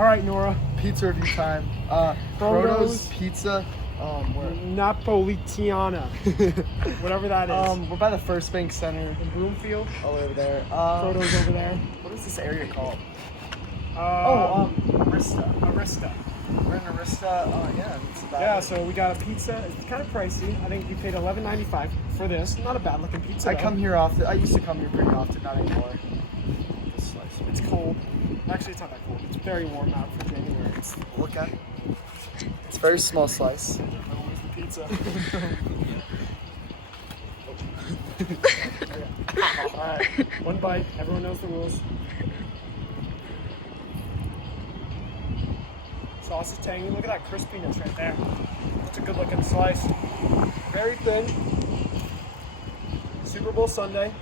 All right, Nora. Pizza review time. Proto's Pizza. Where? Napolitana. Whatever that is. We're by the First Bank Center. In Broomfield. All over there. Proto's over there. What is this area called? Arista. Arista. We're in Arista. Yeah. It's about Yeah, so we got a pizza. It's kind of pricey. I think we paid $11.95 for this. Not a bad looking pizza. I though. come here often. I used to come here pretty often, not anymore. This slice. It's cold. Actually, it's not that cold. It's very warm out for January. Look at it. It's a very small slice. Pizza. All right, one bite. Everyone knows the rules. Sauce is tangy. Look at that crispiness right there. It's a good looking slice. Very thin. Super Bowl Sunday.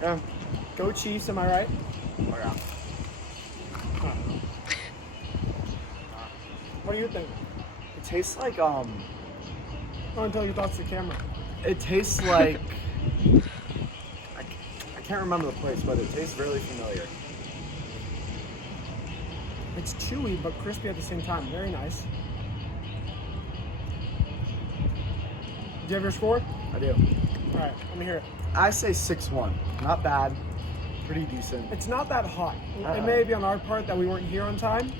Yeah. Go Chiefs, am I right? Oh yeah. What do you think? It tastes like I want to tell your thoughts to the camera. It tastes like I can't remember the place, but it tastes really familiar. It's chewy but crispy at the same time. Very nice. Do you have your score? I do. All right, let me hear it. I say 6-1. Not bad. Pretty decent. It's not that hot. It may be on our part that we weren't here on time.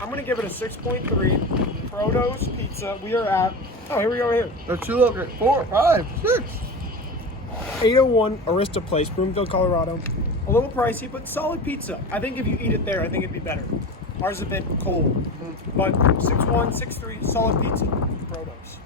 I'm gonna give it a 6.3. Proto's Pizza. We are at, here we go here. There's 2 look 4, 5, 6. 801 Arista Place, Broomfield, Colorado. A little pricey, but solid pizza. I think if you eat it there, I think it'd be better. Ours is a bit cold, but 6.1, 6.3, solid pizza. Proto's.